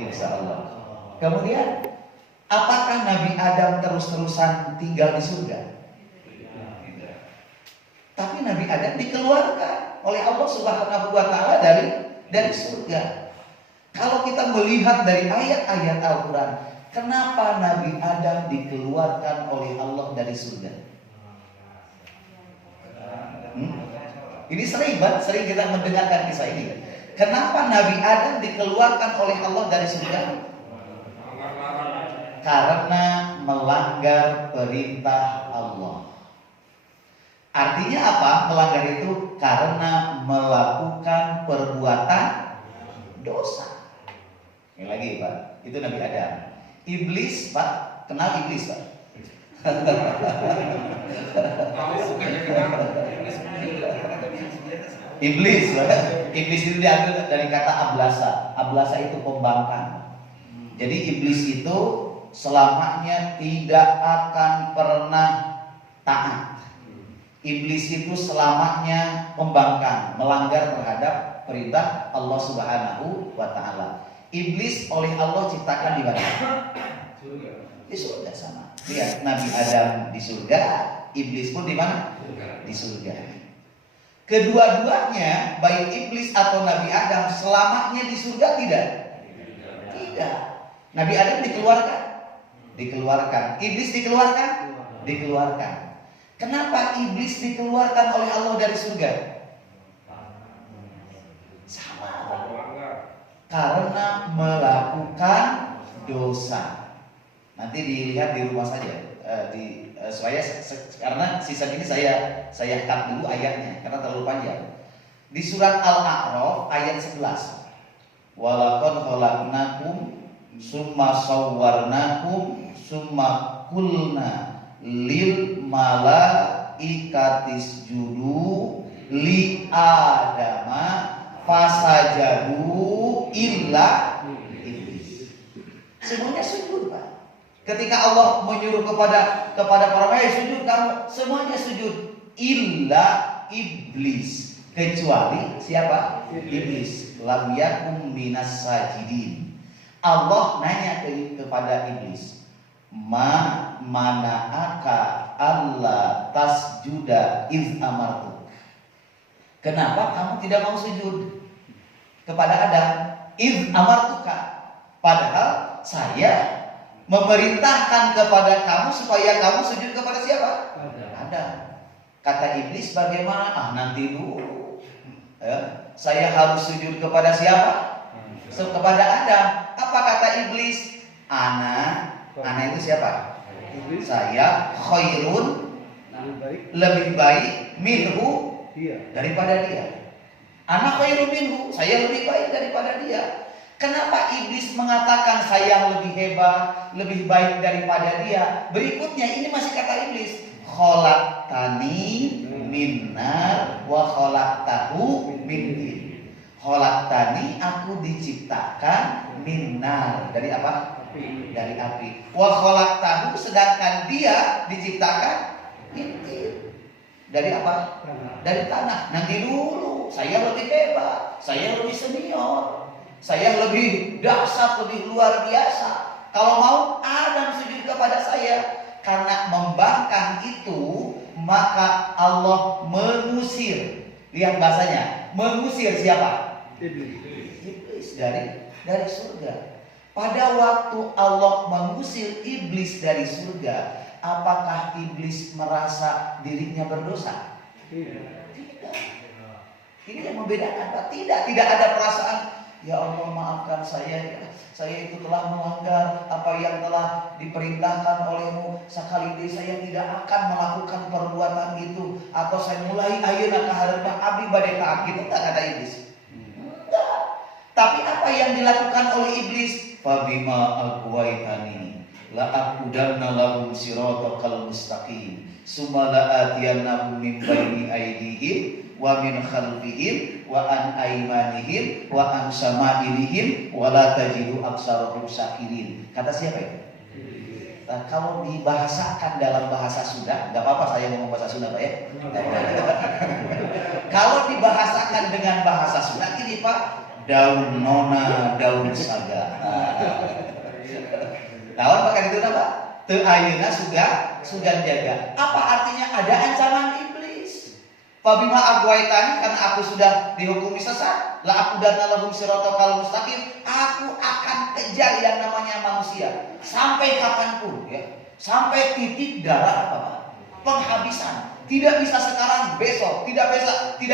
Insya Allah. Kemudian, apakah Nabi Adam terus-terusan tinggal di surga? Tidak. Tapi Nabi Adam dikeluarkan oleh Allah Subhanahu wa Ta'ala dari surga. Kalau kita melihat dari ayat-ayat Al-Quran, kenapa Nabi Adam dikeluarkan oleh Allah dari surga? Ini sering kita mendengarkan kisah ini. Kenapa Nabi Adam dikeluarkan oleh Allah dari surga? Karena melanggar perintah Allah. Artinya apa? Melanggar itu karena melakukan perbuatan dosa. Ini lagi Pak, itu Nabi Adam. Iblis Pak, kenal iblis Pak? Iblis itu diambil dari kata ablasa. Ablasa itu pembangkang. Jadi iblis itu selamanya tidak akan pernah taat. Iblis itu selamanya pembangkang, melanggar terhadap perintah Allah Subhanahu wa Ta'ala. Iblis oleh Allah ciptakan di mana? Di surga sama. Lihat Nabi Adam di surga, iblis pun di mana? Di surga. Kedua-duanya, baik iblis atau Nabi Adam, selamanya di surga tidak? Tidak. Nabi Adam dikeluarkan. Iblis dikeluarkan. Kenapa iblis dikeluarkan oleh Allah dari surga? Sama. Karena melakukan dosa. Nanti dilihat di rumah saja. Karena season ini saya cut dulu ayatnya karena terlalu panjang. Di surat Al-A'raf ayat 11. Walaqad khalaqnakum summa sawwarnakum summa qulna lil malaikatis judu li adama fasajadu illa iblis. Semuanya sujud Pak. Ketika Allah menyuruh kepada para manusia sujud, kamu semuanya sujud illa iblis, kecuali siapa? Iblis. Lam yakum minas sajidin. Allah nanya kepada iblis, mana'aka alla tasjuda iz amartuk. Kenapa kamu tidak mau sujud kepada Adam? Iz amartuka. Padahal saya memerintahkan kepada kamu supaya kamu sujud kepada siapa? Adam. Kata iblis, bagaimana? Nanti dulu. Saya harus sujud kepada siapa? Kepada Adam. Apa kata iblis? Ana itu siapa? Saya khairun, lebih baik minhu, daripada dia. Ana khairun minhu, saya lebih baik daripada dia. Kenapa iblis mengatakan saya lebih hebat, lebih baik daripada dia? Berikutnya ini masih kata iblis, khalaqtani min nar wa khalaqtahu min tin. Khalaqtani, aku diciptakan min nar, dari apa? Dari api. Wa khalaqtahu, sedangkan dia diciptakan min tin. Dari apa? Dari tanah. Nanti dulu, saya lebih hebat, saya lebih senior, saya lebih dahsyat, lebih luar biasa. Kalau mau Adam sujud kepada saya. Karena membangkang itu, maka Allah mengusir. Lihat bahasanya, mengusir siapa? Iblis dari surga. Pada waktu Allah mengusir iblis dari surga, apakah iblis merasa dirinya berdosa? Tidak. Ini yang membedakan, Pak. Tidak ada perasaan, ya Allah maafkan saya itu telah melanggar apa yang telah diperintahkan olehmu. Sekali ini saya tidak akan melakukan perbuatan itu, atau saya mulai ayeuna kaharep abdi bade taat, gitu tak kata iblis. Enggak. Tapi apa yang dilakukan oleh iblis? Fabima aghwaytani la aqudanna lahum siratal mustaqim summa la atiyannahum min baini aydihim wa min khalfihim wa an aymanihim wa an shama'ilihim wa la tajidu aktsarahum syakirin. Kata siapa itu? Nah, kalau dibahasakan dalam bahasa Sunda, enggak apa-apa saya ngomong bahasa Sunda Pak ya. Kalau dibahasakan dengan bahasa Sunda ini Pak, daun nona, daun saga. Naon pakai itu apa? Teu ayeuna sugan jaga. Apa artinya? Ada ancaman iblis. Fabima agwaitani, karena aku sudah dihukumi sesat, la aku dan lahum siratal mustaqim, aku akan kejar yang namanya manusia sampai kapanpun, ya. Sampai titik darah apa? Penghabisan. Tidak bisa sekarang, besok, tidak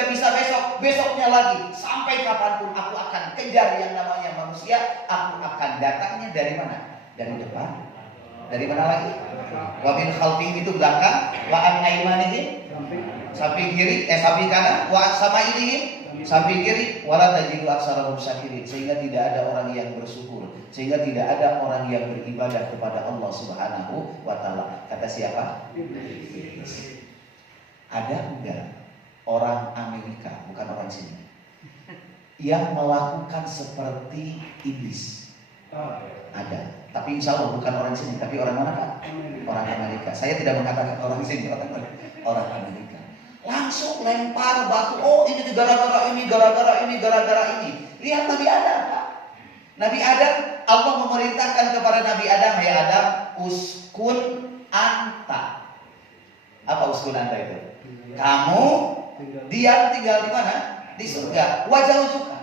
bisa besok, besoknya lagi. Sampai kapanpun aku akan kejar yang namanya manusia. Aku akan datangnya dari mana? Dari depan. Dari mana lagi? Wa min khalfihim, itu belakang. Wa an aymanihim, samping kiri, samping kanan. Wa an samailihim, samping kiri. Wala tajidu aktsarahum syakirin, sehingga tidak ada orang yang bersyukur, sehingga tidak ada orang yang beribadah kepada Allah Subhanahu wa taala. Kata siapa? Ada enggak orang Amerika, bukan orang sini, yang melakukan seperti iblis? Ada. Tapi insya Allah bukan orang sini, tapi orang mana Pak? Orang Amerika. Saya tidak mengatakan orang sini, orang Amerika. Langsung lempar batu. Oh, ini gara-gara ini, gara-gara ini, gara-gara ini. Lihat Nabi Adam, Pak. Nabi Adam, Allah memerintahkan kepada Nabi Adam, "Hai Adam, uskun anta." Apa uskun anta itu? Kamu diam tinggal di mana? Di surga. Wajah suka.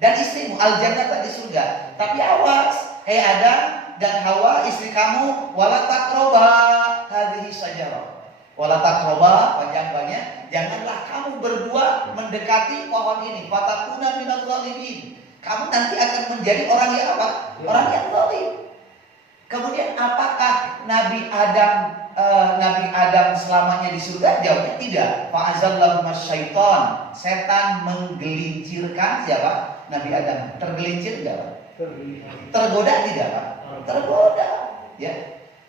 Dan istrimu al-jannah di surga. Tapi awas, hei Adam dan Hawa, istri kamu, wala taqraba hadhihi syajarah. Wala taqraba, panjang-panjang, janganlah kamu berdua mendekati pohon ini. Fatakuna minadh dhalimin. Kamu nanti akan menjadi orang yang apa? Orang yang zalim. Kemudian apakah Nabi Adam selamanya di surga? Jawabnya tidak. Fa'azallahu masyaiton. Setan menggelincirkan siapa? Nabi Adam. Tergelincir enggak? Tergoda tidak, Pak? Tergoda. Ya.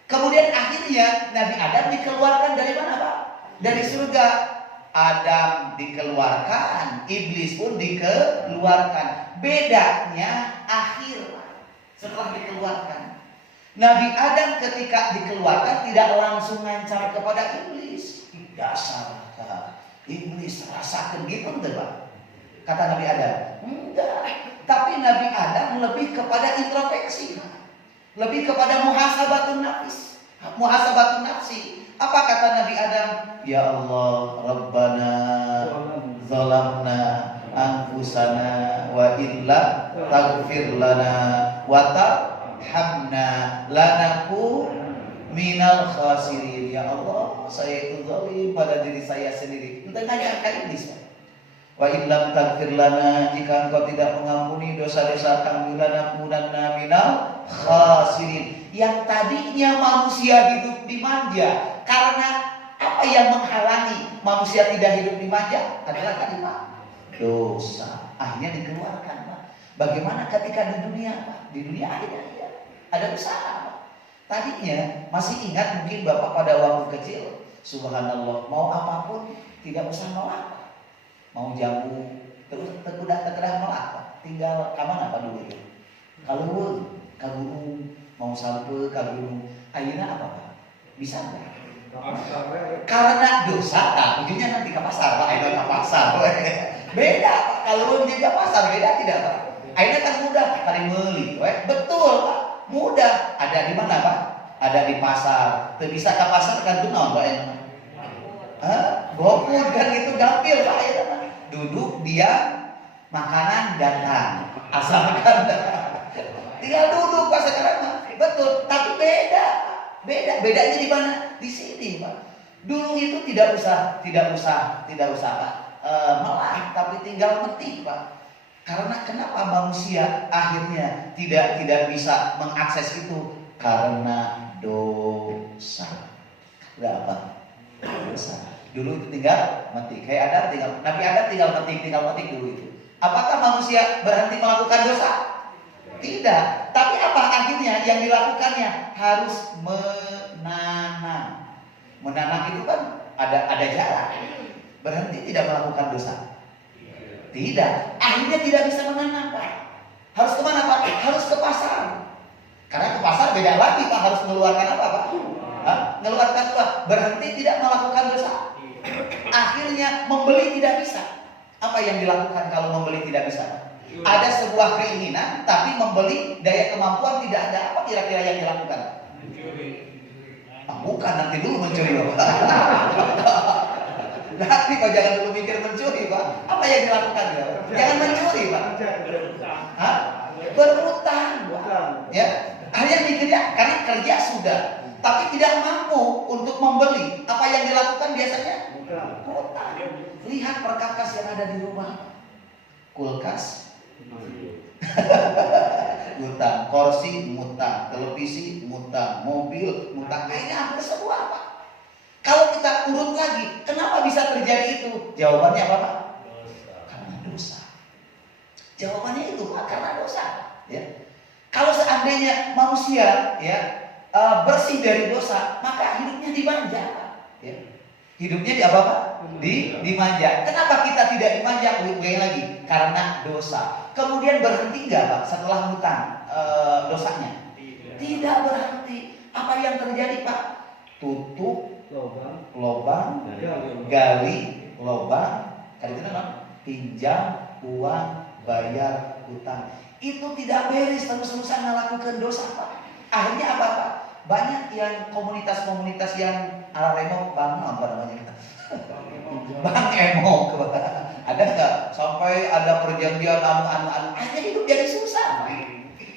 Kemudian akhirnya Nabi Adam dikeluarkan dari mana, Pak? Dari surga. Adam dikeluarkan, iblis pun dikeluarkan. Bedanya akhir setelah dikeluarkan. Nabi Adam ketika dikeluarkan tidak langsung ngancam kepada iblis. Dasar iblis, rasakan gitu enggak, Pak? Kata Nabi Adam. Enggak. Tapi Nabi Adam lebih kepada introspeksi. Lebih kepada muhasabatun nafs. Muhasabatun nafsi. Apa kata Nabi Adam? Ya Allah, Rabbana zalamna anfusana wa illa taghfir lana wa hamna lanaku minal khasirin. Ya Allah, saya itu zalim pada diri saya sendiri. Entah nanya iblis. Wa illam taghfir lana, jika engkau tidak mengampuni dosa-dosa kami, lanakunanna minal khasirin. Yang tadinya manusia hidup dimanja, karena apa yang menghalangi manusia tidak hidup dimanja adalah kalimat dosa. Akhirnya dikeluarkan, Pak. Bagaimana ketika di dunia, Pak? Di dunia akhirnya ada usaha, Pak. Tadinya masih ingat mungkin Bapak pada waktu kecil, subhanallah, mau apapun tidak usah melak. Mau jamu terus terkedah melak, Pak. Tinggal kaman apa dulu itu? Kalau kagunung, mau sampai kagunung, ayeuna apa, Pak? Bisa enggak? Karena dosa, nah ujungnya nanti ke pasar, Pak. Ayeuna ke pasar. Beda, Pak. Kalau dia ke pasar beda tidak, Pak? Ayeuna kan mudah, kali meuli, betul, Pak. Mudah. Ada di mana, Pak? Ada di pasar. Teu bisa ke pasar kan tuh naon, Pak? GoFood kan itu gampil, Pak. Duduk dia, makanan datang. Asalkan tinggal duduk, Pak, sekarang, Pak. Betul, tapi beda. Bedanya di mana? Di sini, Pak. Dulu itu tidak usah Pak, melah, tapi tinggal metik, Pak. Karena kenapa manusia akhirnya tidak bisa mengakses itu? Karena dosa. Berapa? Dosa. Dulu itu tinggal metik. Nabi Adam tinggal metik dulu itu. Apakah manusia berhenti melakukan dosa? Tidak. Tapi apa akhirnya yang dilakukannya? Harus menanam. Menanam itu kan ada jarak. Berhenti tidak melakukan dosa. Tidak. Akhirnya tidak bisa menanam, Pak. Harus kemana, Pak? Harus ke pasar. Karena ke pasar beda lagi, Pak. Harus mengeluarkan apa, Pak? Mengeluarkan apa? Berhenti tidak melakukan dosa. Akhirnya membeli tidak bisa. Apa yang dilakukan kalau membeli tidak bisa? Ada sebuah keinginan, tapi membeli daya kemampuan tidak ada. Apa kira-kira yang dilakukan? Bukan, nanti dulu mencuri, Pak. Nanti Pak, jangan dulu mikir mencuri, Pak. Apa yang dilakukan? Jangan mencuri, Pak. Berhutang, ya. Akhirnya mikirnya karena kerja sudah, tapi tidak mampu untuk membeli. Apa yang dilakukan biasanya? Hutang. Lihat perkakas yang ada di rumah. Kulkas, ngutang, kursi ngutang, televisi ngutang, mobil ngutang, kayaknya hampir semua, Pak. Kalau kita urut lagi, kenapa bisa terjadi itu? Jawabannya apa, Pak? Karena dosa. Jawabannya itu, Pak, karena dosa. Ya. Kalau seandainya manusia ya bersih dari dosa, maka hidupnya dimanja, Pak. Ya. Hidupnya di apa, Pak? Dimanja. Kenapa kita tidak dimanja? Ulangi lagi, karena dosa. Kemudian berhenti nggak, Pak, setelah hutang dosanya? Tidak berhenti. Apa yang terjadi, Pak? Tutup lobang, gali lobang, kali itu pinjam uang, bayar hutang. Itu tidak beres, terus-terusan melakukan dosa, Pak. Akhirnya apa, Pak? Banyak yang komunitas-komunitas yang ala remo, bang apa namanya? Bang emo, ada nggak? Sampai ada perjanjian anu. Akhirnya hidup jadi susah.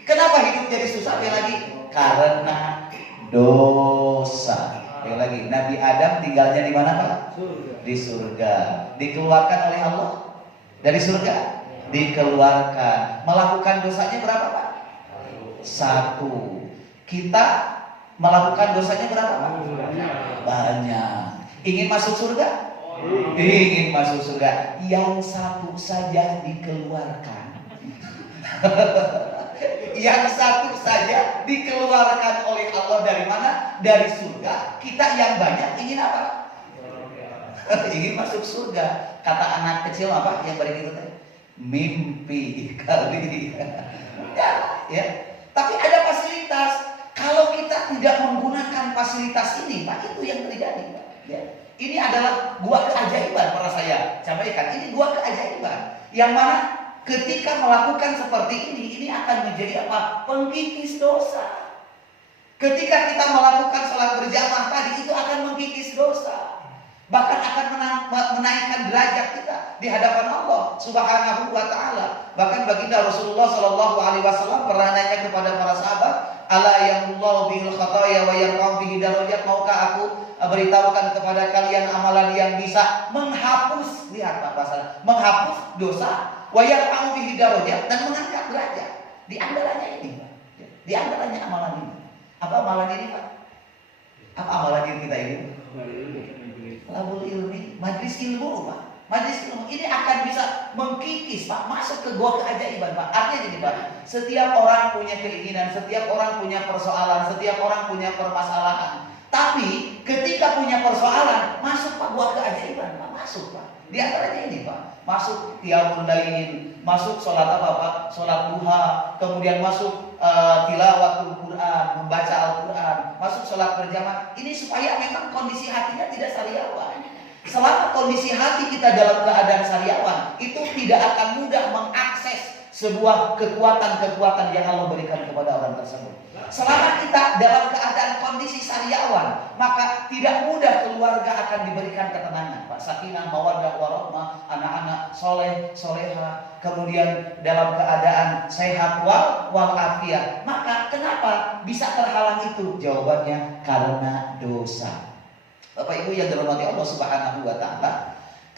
Kenapa hidup jadi susah? Yang lagi karena dosa. Yang lagi Nabi Adam tinggalnya di mana, Pak? Di surga. Dikeluarkan oleh Allah dari surga. Dikeluarkan. Melakukan dosanya berapa, Pak? 1. Kita melakukan dosanya berapa, Pak? Banyak. Ingin masuk surga? Ingin masuk surga. Yang 1 saja dikeluarkan. Yang 1 saja dikeluarkan oleh Allah dari mana? Dari surga. Kita yang banyak ingin apa? Ingin masuk surga. Kata anak kecil apa yang balik itu tadi? Mimpi kali. Ya. Tapi ada fasilitas. Kalau kita tidak menggunakan fasilitas ini, Pak, itu yang terjadi, Pak. Ya. Ini adalah gua keajaiban, para saya sampaikan. Ini gua keajaiban. Yang mana ketika melakukan seperti ini akan menjadi apa? Pengkikis dosa. Ketika kita melakukan sholat berjamaah tadi, itu akan mengkikis dosa. Bahkan akan menaikkan derajat kita di hadapan Allah Subhanahu wa taala. Bahkan baginda Rasulullah sallallahu alaihi wasallam pernah nanya kepada para sahabat, "Ala yamullahu bihil khataya wa yarfa'u bihi darajat?" Maukah aku beritahukan kepada kalian amalan yang bisa menghapus, lihat Pak bahasa, menghapus dosa, wa yarfa'u bihi darajat, dan mengangkat derajat. Di antaranya ini, Pak. Di antaranya amalan ini. Apa amalan ini, Pak? Apa amalan diri kita ini? Labul ilmi, majlis ilmu, Pak. Majlis ilmu ini akan bisa mengkikis, Pak, masuk ke gua keajaiban, Pak. Artinya gini, Pak. Setiap orang punya keinginan, setiap orang punya persoalan, setiap orang punya permasalahan. Tapi ketika punya persoalan, masuk Pak gua keajaiban, Pak. Masuk, Pak. Di antaranya ini, Pak. Masuk qiyamul lail, masuk sholat apa, Pak? Sholat duha, kemudian masuk tilawatul Quran, membaca Al-Quran, masuk sholat berjamaah. Ini supaya memang kondisi hatinya tidak sariawan. Selama kondisi hati kita dalam keadaan sariawan, itu tidak akan mudah mengakses sebuah kekuatan-kekuatan yang Allah berikan kepada orang tersebut. Selama kita dalam keadaan kondisi sariawan, maka tidak mudah keluarga akan diberikan ketenangan, Pak. Sakinah, mawaddah, warahmah, anak-anak soleh, soleha, kemudian dalam keadaan sehat walafiat. Maka kenapa bisa terhalang itu? Jawabannya karena dosa. Bapak Ibu yang dirahmati Allah Subhanahu wa taala,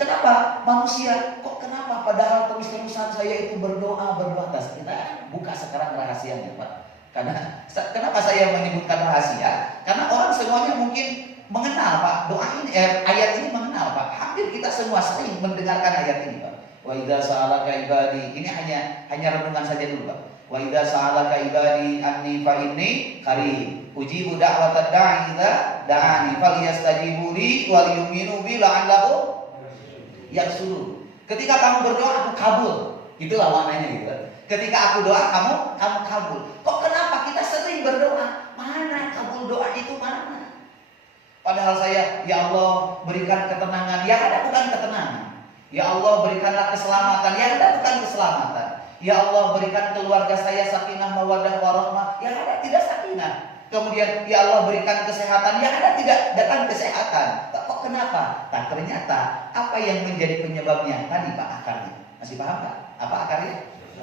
kenapa manusia kenapa padahal terus-terusan saya itu berdoa. Kita buka sekarang rahasianya, Pak. Karena kenapa saya menyebutkan rahasia? Karena orang semuanya mungkin mengenal, Pak, doa ini, ayat ini mengenal, Pak. Hampir kita semua sering mendengarkan ayat ini, Pak. Wa idza sa'alaka ibadi, ini hanya renungan saja dulu, Pak. Wa idza sa'alaka ibadi anni fa inni qarib ujibu da'watad da'i idza da'ani falyastajibu li wal yu'minu bi la'allahum yarshudun. Ketika kamu berdoa, aku kabul. Itulah maknanya gitu. Ketika aku doa, kamu kabul. Kok kenapa kita sering berdoa? Mana kabul doa itu mana? Padahal saya, ya Allah berikan ketenangan. Yang ada bukan ketenangan. Ya Allah berikanlah keselamatan. Yang ada bukan keselamatan. Ya Allah berikan keluarga saya sakinah mawaddah warahmah, yang ada tidak sakinah. Kemudian ya Allah berikan kesehatan, yang ada tidak datang kesehatan. Kok kenapa? Tak ternyata apa yang menjadi penyebabnya tadi Pak akarnya. Masih paham Pak? Apa akarnya?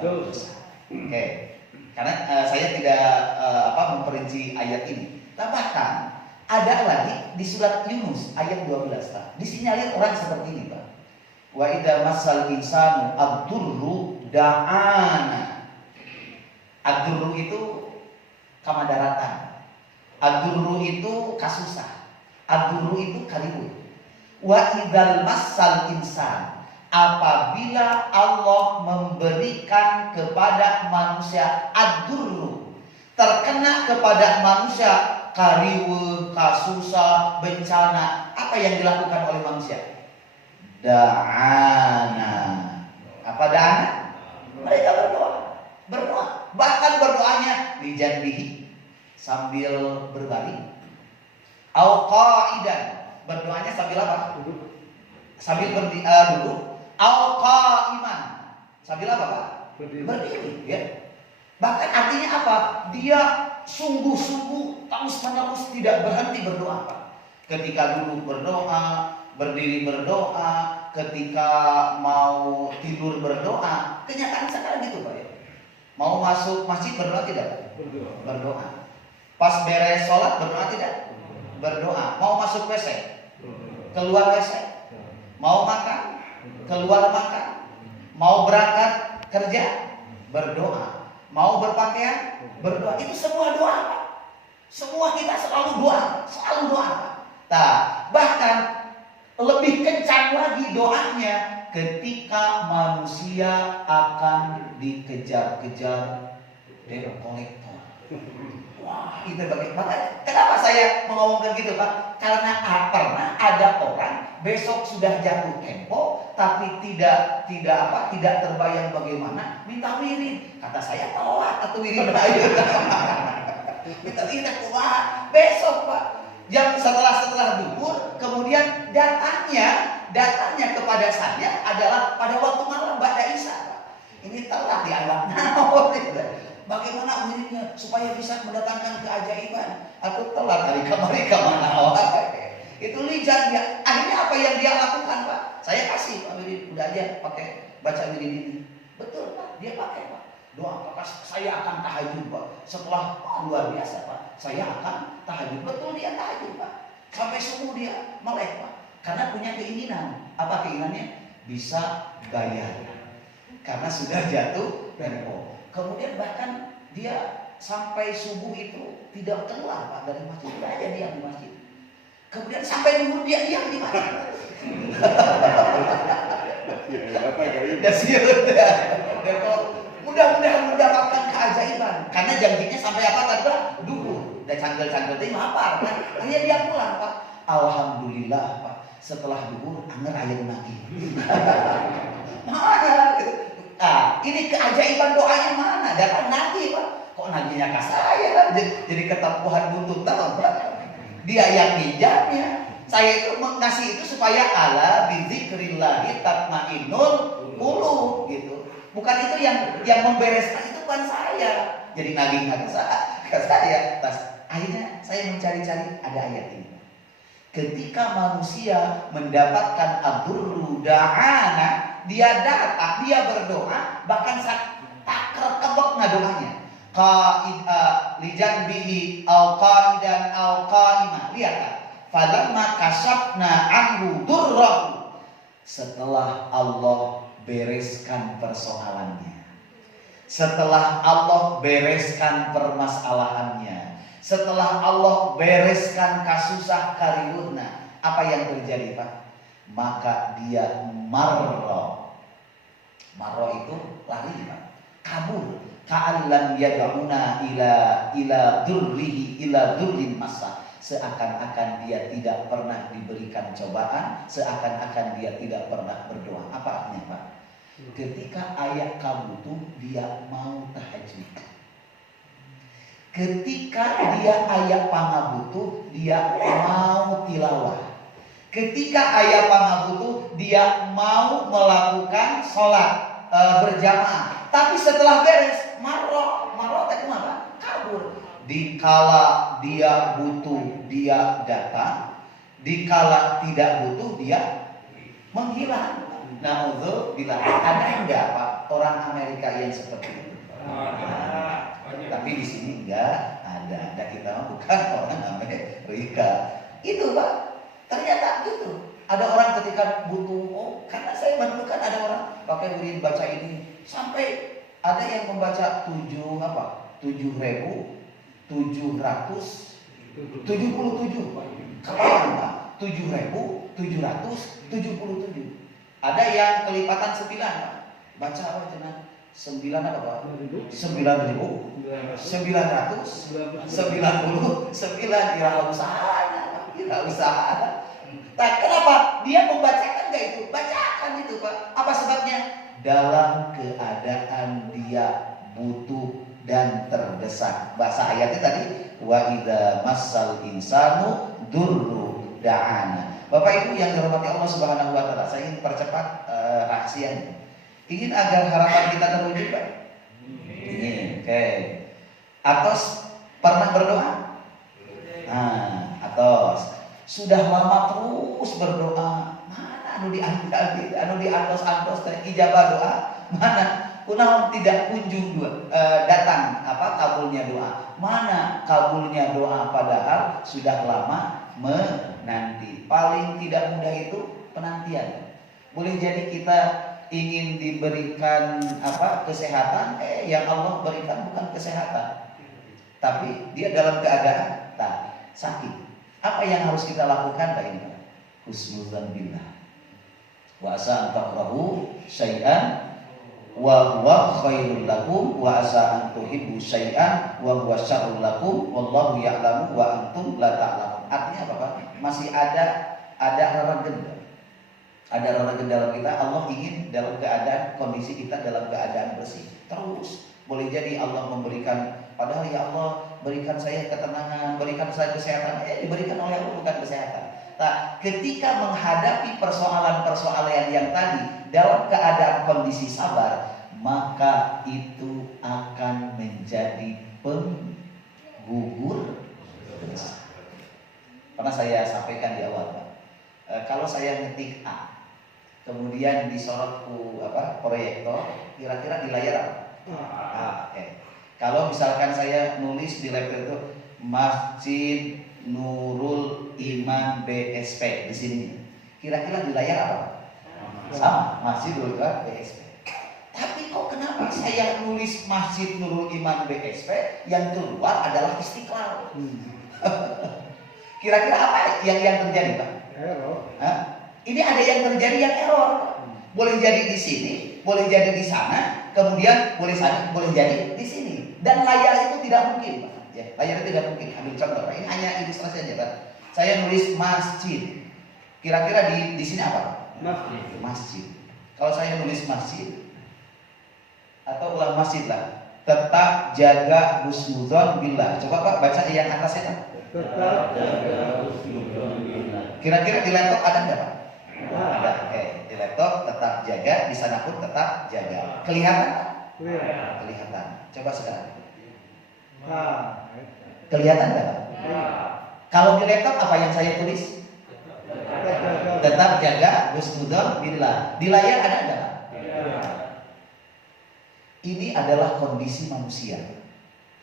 Dosa. Oke. Karena saya tidak memperinci ayat ini. Bahkan ada lagi di surat Yunus ayat 12 Pak. Disinyalir orang seperti ini Pak. Wa idza massal insanu ad-durru da'ana. Ad-durru itu kamadaratan. Ad-durru itu kasusah. Ad-durru itu kalibut. Wa idzal massal insan, apabila Allah memberikan kepada manusia ad-durru, terkena kepada manusia kariwe, kasusah, bencana, apa yang dilakukan oleh manusia? Da'ana. Apa da'ana? Mereka berdoa. Bahkan berdoanya lijanbihi, sambil berbaring. Au qa'idan, berdoanya sambil apa? Sambil duduk. Au qa'iman, sambil apa Pak? Berdiri. Ya. Bahkan artinya apa? Dia sungguh-sungguh terus-menerus tidak berhenti berdoa Pak. Ketika duduk berdoa, berdiri berdoa, ketika mau tidur berdoa. Kenyataan sekarang gitu Pak ya. Mau masuk masjid berdoa tidak? Berdoa. Pas beres sholat berdoa tidak? Berdoa. Mau masuk WC? Keluar WC? Mau makan? Keluar makan? Mau berangkat kerja? Berdoa. Mau berpakaian? Berdoa. Itu semua doa Pak. Semua kita selalu doa. Selalu doa Pak. Nah, bahkan lebih kencang lagi doanya ketika manusia akan dikejar-kejar debt collector. Wah, itu bagaimana? Kenapa saya mengomongkan gitu Pak? Karena pernah ada orang besok sudah jatuh tempo, tapi tidak terbayang bagaimana minta wirid. Kata saya telat atau wirid ayo. Minta wirid kuat besok Pak. Yang setelah duhur, kemudian datangnya kepada saya adalah pada waktu malam ba'da isya Pak. Ini telat dianggap naon gitu. Bagaimana wiridnya supaya bisa mendatangkan keajaiban? Aku telat dari kamari kemana? Itu lijan dia. Akhirnya apa yang dia lakukan Pak? Saya kasih Pak wirid, udah aja pakai baca wirid ini. Betul Pak, dia pakai Pak. Doa Pak, saya akan tahajud Pak. Setelah luar biasa Pak, saya akan tahajud. Betul dia tahajud Pak. Sampai subuh dia melek Pak. Karena punya keinginan. Apa keinginannya? Bisa bayar. Karena sudah jatuh tempo. Kemudian bahkan dia sampai subuh itu tidak keluar Pak dari masjid, tidak aja diam di masjid. Kemudian sampai duhur dia diam di masjid. Mudah-mudahan mendapatkan keajaiban. Karena janjinya sampai apa tadi Pak? Duhur. Dan cangkel-cangkel itu apa kan? Akhirnya dia pulang Pak. Alhamdulillah Pak. Setelah duhur anger ayat lagi. Mana? Nah, ini keajaiban doanya mana? Datang nagih Pak. Kok nagihnya ke saya? Jadi ketempuhan buntut tahun Pak. Dia yang pinjamnya. Saya itu mengasih itu supaya ala bizikrillahi tatmainnul qulub gitu. Bukan itu yang membereskan, itu bukan saya. Jadi nagih ke saya. Akhirnya saya mencari-cari ada ayat ini. Ketika manusia mendapatkan ad-durru da'ana, dia datang, dia berdoa, bahkan tak kebok doanya. Lijan bihi au qaidan au qaima. Lihat kan? Falamma kasyafna anhu durrahu. Setelah Allah bereskan persoalannya, setelah Allah bereskan permasalahannya, setelah Allah bereskan kasusah kariwuna, apa yang terjadi Pak? Maka dia marro itu lari Pak, kabur. Ka'allam yad'una ila durrihi ila durrin masa. Seakan-akan dia tidak pernah diberikan cobaan, seakan-akan dia tidak pernah berdoa. Apa artinya Pak? Ketika ayat kabutuh dia mau tahajud. Ketika dia ayat pangabutuh dia mau tilawah. Ketika ayat pangabutuh dia mau melakukan sholat berjamaah. Tapi setelah beres, marah teh apa? Kabur. Dikala dia butuh, dia datang. Dikala tidak butuh, dia menghilang. Na'udzubillah. Ada enggak Pak orang Amerika yang seperti itu? Tapi di sini enggak ada. Dan kita bukan orang Amerika. Itu Pak. Ternyata gitu. Ada orang ketika butuh, karena saya menemukan ada orang pakai beri baca ini sampai ada yang membaca 7.777 kebayang Pak, 7.777. Ada yang kelipatan 9 Pak. Baca apa cenah? 9 apa Pak? 9.999 usaha. Nah, kenapa? Dia membacakan enggak itu? Bacakan itu Pak. Apa sebabnya? Dalam keadaan dia butuh dan terdesak. Bahasa ayatnya tadi, wa idza massal insanu durru da'ana. Bapak Ibu yang dirahmati Allah Subhanahu wa taala, saya ingin percepat rahasianya. Ingin agar harapan kita terwujud, Pak? Ingin. Oke. Atos pernah berdoa? Nah, Atos sudah lama terus berdoa. Mana anu diantos ijabah doa? Mana? Kunaon tidak kunjung datang kabulnya doa. Mana kabulnya doa padahal sudah lama menanti. Paling tidak mudah itu penantian. Boleh jadi kita ingin diberikan kesehatan, yang Allah berikan bukan kesehatan. Tapi dia dalam keadaan sakit. Apa yang harus kita lakukan Pak ini? Husnuzan billah. Wa asa an takrahu syai'an wa huwa khairul lakum wa asa an tuhibbu syai'an wa huwa syarrul lakum wallahu ya'lamu wa antum la ta'lamun. Artinya apa Pak? Masih ada raragen. Ada raragen dalam kita. Allah ingin dalam keadaan kondisi kita dalam keadaan bersih. Terus boleh jadi Allah memberikan, padahal ya Allah berikan saya ketenangan, berikan saya kesehatan. Diberikan oleh Allah bukan kesehatan. Nah, ketika menghadapi persoalan-persoalan yang tadi dalam keadaan kondisi sabar, maka itu akan menjadi penggugur dosa. Pernah saya sampaikan di awal, Pak. Kalau saya ngetik A, kemudian disorot proyektor, kira-kira di layar apa? Kalau misalkan saya nulis di laptop itu Masjid Nurul Iman BSP di sini, kira-kira di layar apa? Sama, Masjid Nurul Iman BSP. Tapi kok kenapa saya nulis Masjid Nurul Iman BSP yang keluar adalah Istiqlal? Kira-kira apa yang terjadi Pak? Error. Ini ada yang terjadi yang error. Boleh jadi di sini, boleh jadi di sana, kemudian boleh jadi di sini. Dan layar itu tidak mungkin, Pak. Ya, layar itu tidak mungkin. Ambil contoh, Pak. Ini hanya ilustrasi aja, Pak. Saya nulis masjid. Kira-kira di sini apa? Masjid. Kalau saya nulis masjid atau ulang masjid lah. Tetap jaga husnudzon billah. Coba Pak baca yang atasnya, Pak. Tetap jaga husnudzon billah. Kira-kira di laptop ada enggak, Pak? Ada. Di laptop tetap jaga, di sana pun tetap jaga. Kelihatan, Pak? Kelihatan. Coba sekarang. Kelihatan enggak, Pak? Kalau di laptop apa yang saya tulis? Tetap jaga husnudzon billah. Di layar ada enggak, Pak? Ini adalah kondisi manusia.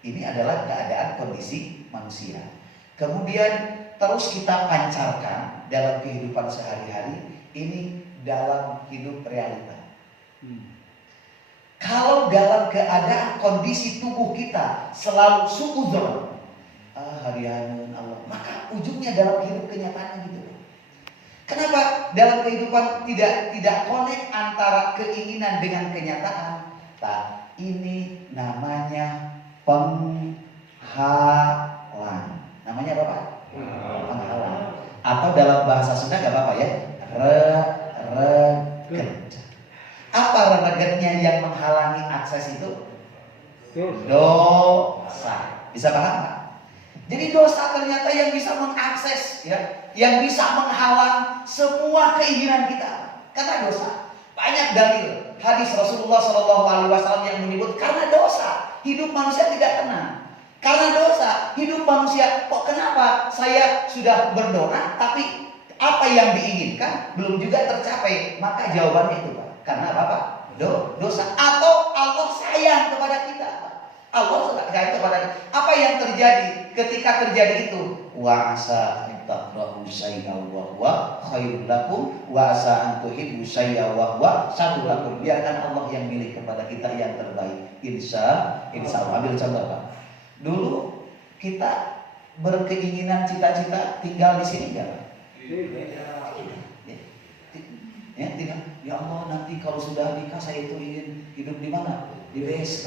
Ini adalah keadaan kondisi manusia. Kemudian terus kita pancarkan dalam kehidupan sehari-hari. Ini dalam hidup realita. Kalau dalam keadaan kondisi tubuh kita selalu suudzon, harian Allah, maka ujungnya dalam hidup kenyataannya gitu. Kenapa dalam kehidupan tidak connect antara keinginan dengan kenyataan? Ini namanya penghalang. Namanya apa Pak? Penghalang. Atau dalam bahasa Sunda gak apa-apa ya, rereget. Apa reregetnya yang menghalangi akses itu? Dosa. Bisa paham Pak? Jadi dosa ternyata yang bisa mengakses, ya, yang bisa menghalang semua keinginan kita. Karena dosa banyak dalil. hadis Rasulullah SAW yang menyebut karena dosa hidup manusia tidak tenang. Karena dosa hidup manusia, kok kenapa saya sudah berdoa tapi apa yang diinginkan belum juga tercapai? Maka jawabannya itu Pak, karena apa Pak? Dosa. Atau Allah sayang kepada kita. Allah sayang kepada kita. Apa yang terjadi ketika terjadi itu? Wa asa takrahu syai'an wa huwa khairul lakum wa asa an tuhibbu syai'an wa huwa syarrul lakum. Biarkan Allah yang milih kepada kita yang terbaik. Insya Allah. Ambil contoh Pak. Dulu kita berkeinginan cita-cita tinggal di sini enggak? Ya, tidak. Ya Allah, nanti kalau sudah nikah saya itu ingin hidup di mana? Di BSP,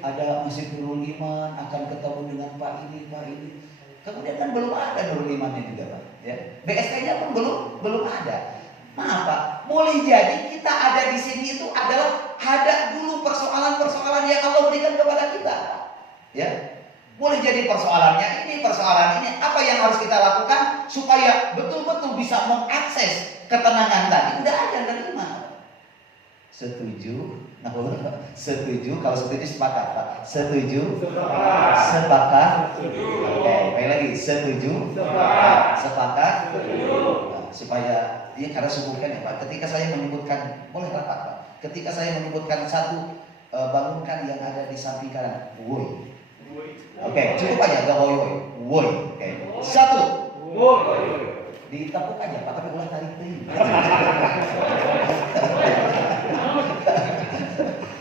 ada Masjid Nurul Iman, akan ketemu dengan Pak ini. Kemudian kan belum ada Nurul Imannya juga Pak. Ya. BSP-nya pun belum ada. Maaf Pak, boleh jadi kita ada di sini itu adalah ada dulu persoalan-persoalan yang Allah berikan kepada kita. Ya. Boleh jadi persoalannya ini, persoalan ini. Apa yang harus kita lakukan supaya betul-betul bisa mengakses ketenangan tadi? Udah ada nerima. Setuju? Nah, setuju. Kalau setuju sepakat Pak. Setuju? Sepakat. Oke, baik lagi. Setuju? Sepakat. Nah, supaya ya karena sebutkan ya Pak. Ketika saya menyebutkan, boleh rapat Pak. Ketika saya menyebutkan satu, bangunkan yang ada di samping kanan. Woi. Oke, cukup aja gak woi. Oke. Satu. Ditepuk aja Pak, tapi ulah tarik deh.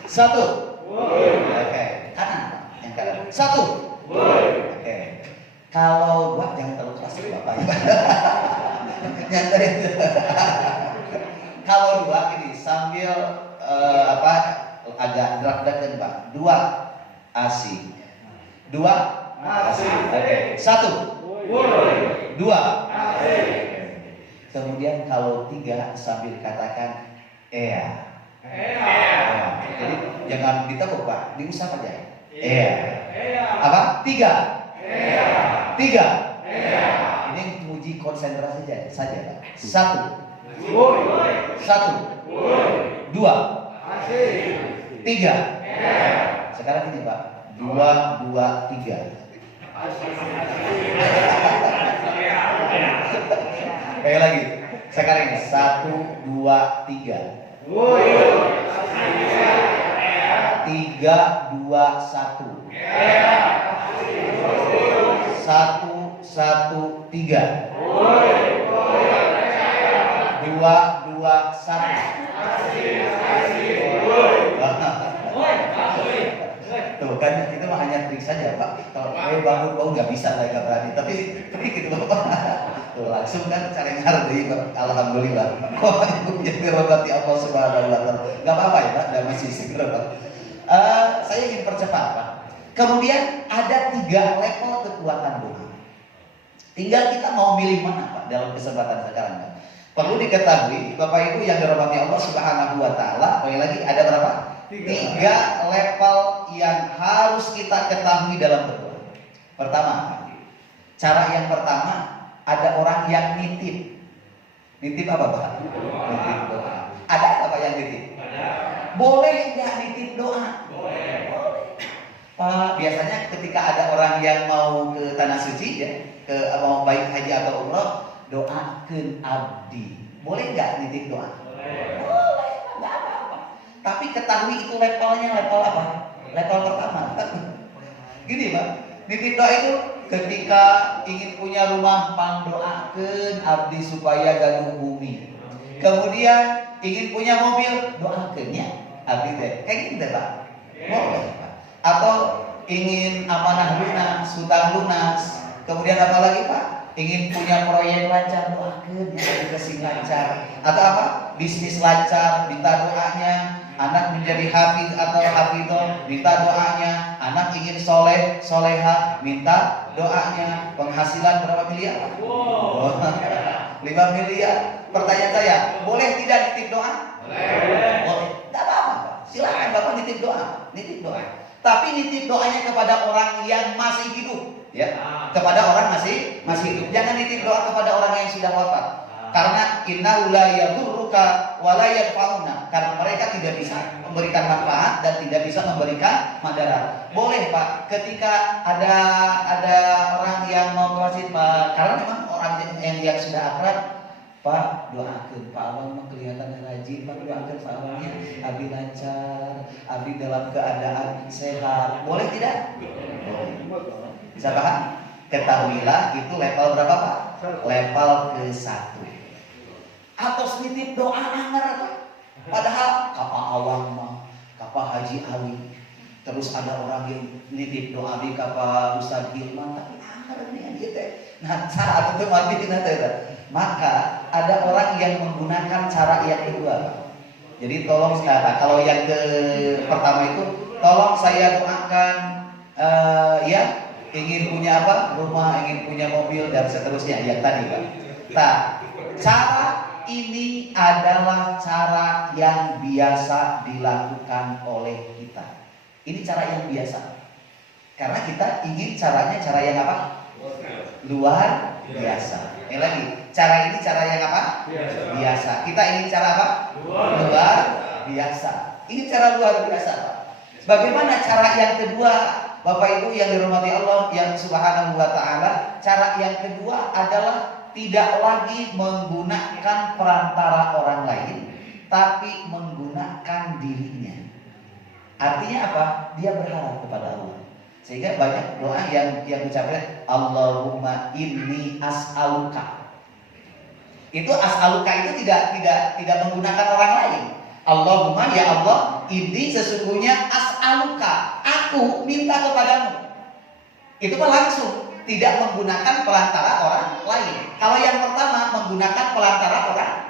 Satu. Oke, kanan Pak, yang kanan. Satu. Oke. Kalau dua jangan terlalu keras Bapak. Nyantai. Kalau dua ini sambil agak gerak-gerak Pak. Dua asik. Dua asik. Oke. Satu. Dua asik. Kemudian kalau tiga sambil katakan ea. Jadi jangan ditepuk Pak, diusap aja. Apa? Tiga. Ini menguji konsentrasi saja Pak. Satu. Dua. Tiga. Sekarang ini Pak. 2, 2, 3. Kayak lagi. Sekarang ini 1, 2, 3. 3, 2, 1. 1, 1, 3. 2, 2, 1. Tuh kan itu mah hanya trik saja Pak. Kalau bangun bau nggak bisa, saya nggak berani. Tapi gitu Bapak. Tuh langsung kan cari ngerti Pak. Alhamdulillah. Kok itu jadi robati Allah Subhanahu wa taala. Nggak apa-apa ya Pak. Dan masih segera Pak. Saya ingin percepat Pak. Kemudian ada 3 level kekuatan doa. Tinggal kita mau milih mana Pak dalam kesempatan sekarang Pak. Perlu diketahui Bapak Ibu yang dirahmati Allah Subhanahu wa taala. Lagi ada berapa? 3 level yang harus kita ketahui dalam berdoa. Pertama, cara yang pertama, ada orang yang nitip. Nitip apa Pak? Nitip doa. Ada apa yang nitip? Boleh nggak nitip doa? Boleh. Pak, biasanya ketika ada orang yang mau ke tanah suci ya, mau baik haji atau umroh, doakeun abdi. Boleh nggak nitip doa? Boleh. Nggak apa-apa. Tapi ketahui itu levelnya level apa? Level pertama. Gini Pak, nitip doa itu ketika ingin punya rumah pandoakeun abdi supaya gaduh bumi. Kemudian ingin punya mobil, doakeunnya abdi teh. Kayak gitu Pak. Boleh Pak. Atau ingin amanah lunas, hutang lunas. Kemudian apa lagi Pak? Ingin punya proyek lancar, doakeun ya dikasih lancar. Atau apa? Bisnis lancar, minta doanya. Anak menjadi hafiz atau hafidhah, minta doanya. Anak ingin soleh, soleha, minta doanya. Penghasilan berapa miliar? Wow. 5 miliar. Pertanyaan saya, boleh tidak nitip doa? Boleh. Tidak apa-apa Pak. Silakan Bapak nitip doa. Nitip doa. Tapi nitip doanya kepada orang yang masih hidup, ya. Kepada orang masih hidup. Jangan nitip doa kepada orang yang sudah wafat. Karena innahu la yadurruka wa la yanfa'una. Karena mereka tidak bisa memberikan manfaat dan tidak bisa memberikan madarat. Boleh Pak, ketika ada orang yang mau ke masjid Pak, karena memang orang yang sudah akrab, Pak doakan Pak Awang mah kelihatan rajin, Pak doakan Pak Awangnya abi lancar, abi dalam keadaan sehat. Boleh tidak? Boleh. Bisa paham? Ketahuilah itu level berapa Pak? Level ke-1. Atau nitip doa anger Pak. Padahal kapa Awang mah, kapa Haji Ali. Terus ada orang yang nitip doa di kapa Ustaz Hilman, tapi anger nih dia teh. Nah, saat itu mati nanti. Maka ada orang yang menggunakan cara yang kedua Pak. Jadi tolong sekarang kalau yang ke pertama itu tolong saya doakan ya ingin punya apa? Rumah, ingin punya mobil dan seterusnya yang tadi Pak. Nah, cara ini adalah cara yang biasa dilakukan oleh kita. Ini cara yang biasa. Karena kita ingin caranya cara yang apa? Luar biasa. Ini lagi, cara ini cara yang apa? Biasa. Kita ingin cara apa? Luar biasa. Ini cara luar biasa Pak. Bagaimana cara yang kedua? Bapak Ibu yang dirahmati Allah yang Subhanahu wa taala, cara yang kedua adalah tidak lagi menggunakan perantara orang lain, tapi menggunakan dirinya. Artinya apa? Dia berharap kepada Allah. Sehingga banyak doa yang diucapkan Allahumma inni as'aluka. Itu as'aluka itu tidak menggunakan orang lain. Allahumma ya Allah, ini sesungguhnya as'aluka, aku minta kepadamu. Itu mah langsung, tidak menggunakan perantara orang lain. Kalau yang pertama menggunakan perantara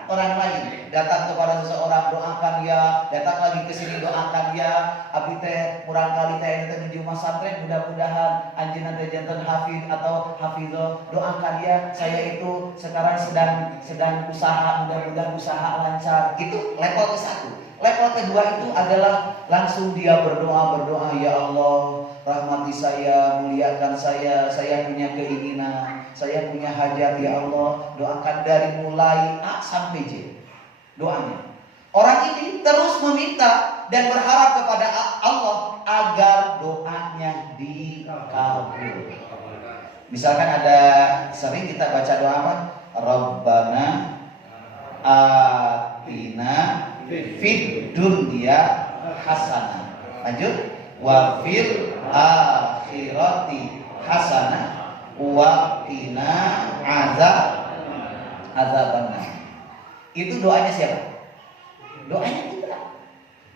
orang lain. Datang kepada seseorang doakan ya, datang lagi ke sini doakan ya. Abi teh murang kali teh ente di rumah santren, mudah-mudahan anjeunna teh janten hafid atau hafizah, doakan ya saya itu sekarang sedang usaha, mudah-mudahan usaha lancar. Itu level ke-1. Level kedua itu adalah langsung dia berdoa ya Allah rahmati saya, muliakan saya punya keinginan, saya punya hajat ya Allah, doakan dari mulai A sampai J. Doanya. Orang ini terus meminta dan berharap kepada Allah agar doanya dikabul. Misalkan ada sering kita baca doa apa? Rabbana atina fid dunya hasanah. Lanjut. Wa fil akhirati hasanah wa qina azabannar. Itu doanya siapa? Doanya kita.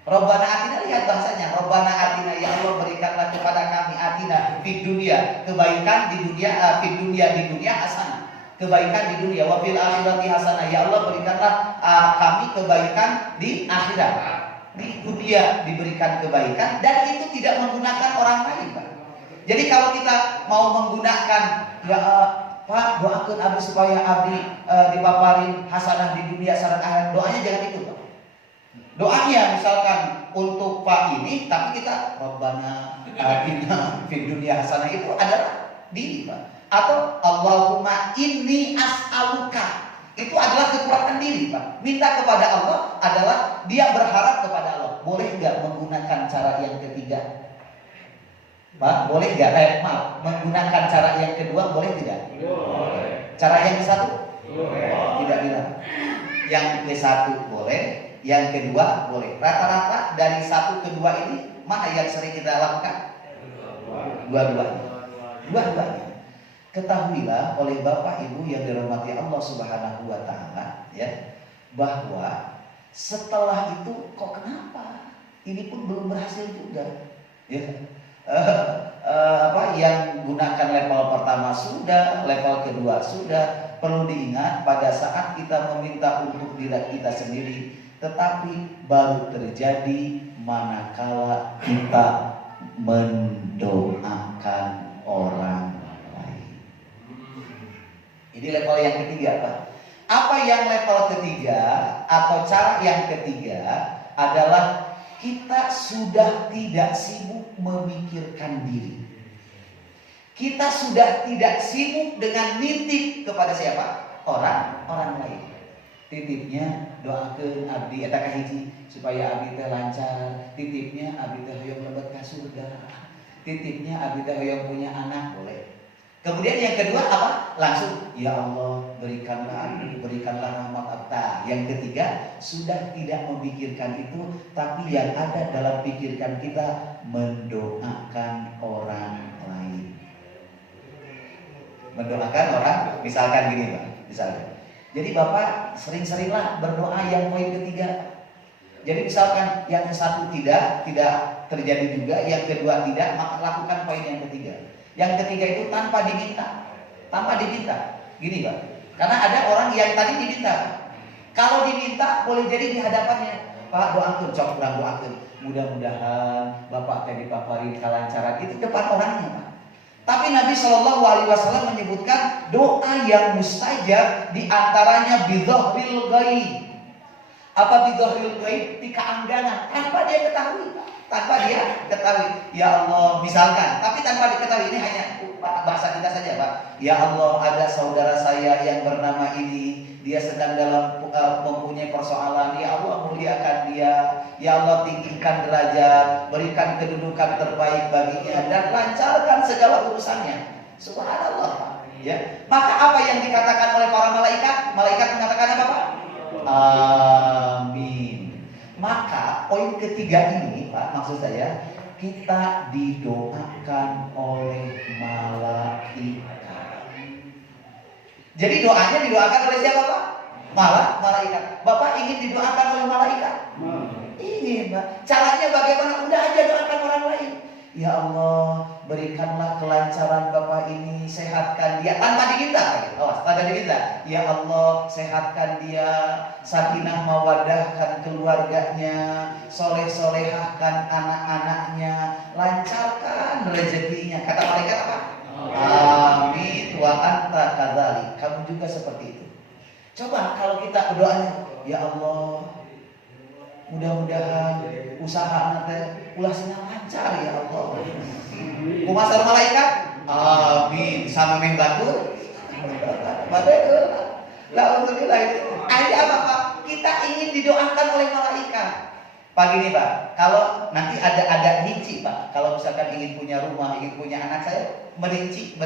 Rabbana atina, lihat bahasanya. Rabbana atina, ya Allah berikanlah kepada kami atina fid dunya, kebaikan di dunia, fid dunya di dunia hasanah. Kebaikan di dunia, wa fil akhirati hasanah. Ya Allah berikanlah kami kebaikan di akhirat. Di dunia diberikan kebaikan dan itu tidak menggunakan orang lain Pak. Jadi kalau kita mau menggunakan ya Pak doakan Abi supaya Abi dipaparin hasanah di dunia sareng akhirat, doanya jangan itu Pak. Doanya misalkan untuk Pak ini tapi kita Rabbana atina fid dunya hasanah itu adalah diri Pak. Atau Allahumma inni as'aluka, itu adalah kekuatan diri Pak. Minta kepada Allah adalah dia berharap kepada Allah. Boleh nggak menggunakan cara yang ketiga Pak? Boleh nggak? Menggunakan cara yang kedua boleh tidak? Boleh. Cara yang ke-1? Boleh. Tidak bilang. Yang ke-1 boleh, yang kedua boleh. Rata-rata dari 1 ke 2 ini mana yang sering kita lakukan? Dua-duanya. Ketahuilah oleh Bapak Ibu yang dirahmati Allah Subhanahu wa taala ya, bahwa setelah itu kok kenapa ini pun belum berhasil juga ya. Yang gunakan level pertama sudah, level kedua sudah. Perlu diingat pada saat kita meminta untuk diri kita sendiri, tetapi baru terjadi manakala kita mendoakan orang. Ini level yang ketiga Pak. Apa yang level ketiga atau cara yang ketiga adalah kita sudah tidak sibuk memikirkan diri. Kita sudah tidak sibuk dengan nitip kepada siapa? Orang lain. titipnya doakeun abdi eta kahiji supaya abdi teh lancar, titipnya abdi teh hoyong mlebet ka surga, titipnya abdi teh hoyong punya anak, boleh. Kemudian yang kedua apa? Langsung ya Allah berikanlah aku, berikanlah rahmat Abta. Yang ketiga sudah tidak memikirkan itu, tapi yang ada dalam pikirkan kita mendoakan orang lain. Mendoakan orang, misalkan gini Pak, misalkan. Jadi Bapak sering-seringlah berdoa yang poin ketiga. Jadi misalkan yang ke satu tidak terjadi juga, yang kedua tidak, maka lakukan poin yang ketiga. Yang ketiga itu tanpa diminta. Gini Pak, karena ada orang yang tadi diminta. Kalau diminta boleh jadi di hadapannya, Pak doakan, cok kurang doakan. Mudah-mudahan Bapak tadi paparin kelancaran, itu depan orangnya Pak. Tapi Nabi Shallallahu Alaihi Wasallam menyebutkan doa yang mustajab diantaranya bidhahril ghaib. Apa bidhahril ghaib? Di keangganan, tanpa dia ketahui Pak. Tanpa dia ketahui, ya Allah misalkan, tapi tanpa diketahui, ini hanya bahasa kita saja Pak. Ya Allah ada saudara saya yang bernama ini, dia sedang dalam mempunyai persoalan, ya Allah muliakan dia, ya Allah tinggikan derajat, berikan kedudukan terbaik baginya dan lancarkan segala urusannya. Subhanallah Pak. Ya, maka apa yang dikatakan oleh para malaikat? Malaikat mengatakan apa Pak? Amin. Maka poin ketiga ini Pak, maksud saya kita didoakan oleh malaikat. Jadi doanya didoakan oleh siapa Pak? Malaikat. Bapak ingin didoakan oleh malaikat? Ingin Pak. Caranya bagaimana? Udah aja doakan orang lain. Ya Allah berikanlah kelancaran Bapak ini, sehatkan dia tanpa diminta. Awas, tanpa diminta. Ya Allah sehatkan dia, sakinah mawadahkan keluarganya, soleh-solehahkan anak-anaknya, lancarkan rezekinya. Kata malaikat apa? Amin wa anta kadzalik. Kamu juga seperti itu. Coba kalau kita berdoanya, ya Allah mudah-mudahan usaha nanti ulah senang lancar ya Allah. Kumasar malaikat, amin. Sama meng batur, alhamdulillah itu. Akhirnya apa Pak? Kita ingin didoakan oleh malaikat. Pagi ini Pak, kalau nanti ada rinci Pak. Kalau misalkan ingin punya rumah, ingin punya anak, saya merinci,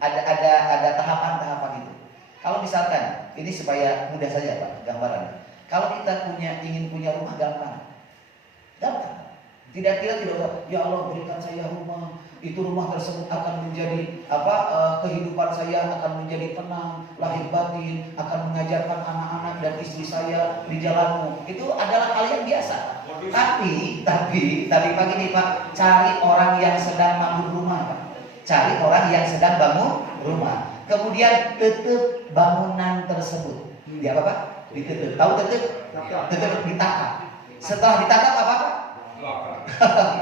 ada tahapan-tahapan itu. Kalau misalkan ini supaya mudah saja Pak, gambaran. Kalau kita ingin punya rumah gampang. Tidak ya Allah berikan saya rumah. Itu rumah tersebut akan menjadi kehidupan saya akan menjadi tenang, lahir batin, akan mengajarkan anak-anak dan istri saya di jalanmu. Itu adalah hal yang biasa. Tapi pagi ini Pak, cari orang yang sedang bangun rumah Pak. Cari orang yang sedang bangun rumah. Kemudian tutup bangunan tersebut. Dia apa Pak? Ditutup. Tahu tutup? Ditakap. Setelah ditakap apa?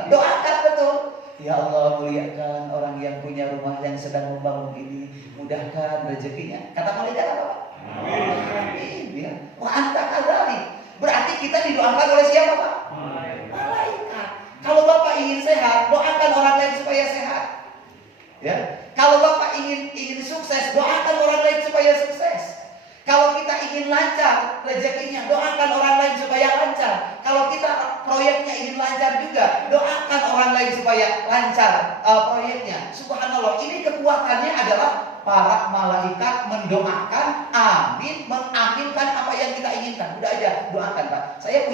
Doakan betul. Ya Allah muliakan orang yang punya rumah yang sedang membangun ini, mudahkan rezekinya. Kata malaikat apa? Amin. Ya. Wa anta kadzalik. Berarti kita didoakan oleh siapa Pak? Malaikat. Kalau Bapak ingin sehat, doakan orang lain supaya sehat. Ya. Kalau Bapak ingin sukses, doakan orang lain supaya sukses. Kalau kita ingin lancar rezekinya, doakan orang lain supaya lancar. Kalau kita proyeknya ingin lancar juga, doakan orang lain supaya lancar proyeknya. Subhanallah, ini kekuatannya adalah para malaikat mendoakan, amin, mengaminkan apa yang kita inginkan. Udah aja doakan Pak. Saya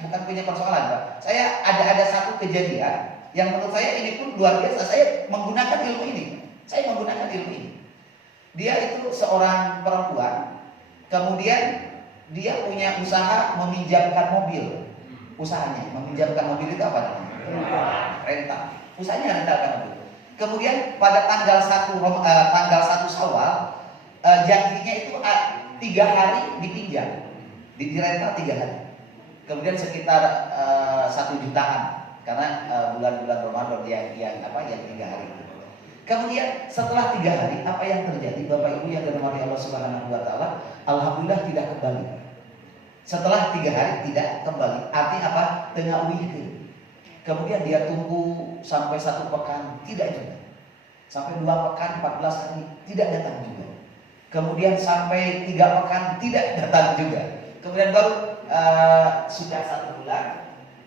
bukan punya persoalan Pak. Saya ada satu kejadian yang menurut saya ini pun luar biasa. Saya menggunakan ilmu ini. Dia itu seorang perempuan. Kemudian dia punya usaha meminjamkan mobil. Usahanya meminjamkan mobil itu apa namanya? Rental. Usahanya rentalkan mobil. Kemudian pada tanggal 1 Syawal janjinya itu 3 hari dipinjam. Dirental 3 hari. Kemudian sekitar 1 jutaan karena bulan-bulan Ramadan yang 3 hari itu. Kemudian setelah 3 hari apa yang terjadi Bapak Ibu yang dirahmati Allah Subhanahu wa taala? Alhamdulillah tidak kembali. Setelah 3 hari tidak kembali. Artinya apa? Tengah wihkeun. Kemudian dia tunggu sampai 1 pekan tidak juga. Sampai 2 pekan 14 hari tidak datang juga. Kemudian sampai 3 pekan tidak datang juga. Kemudian baru sudah 1 bulan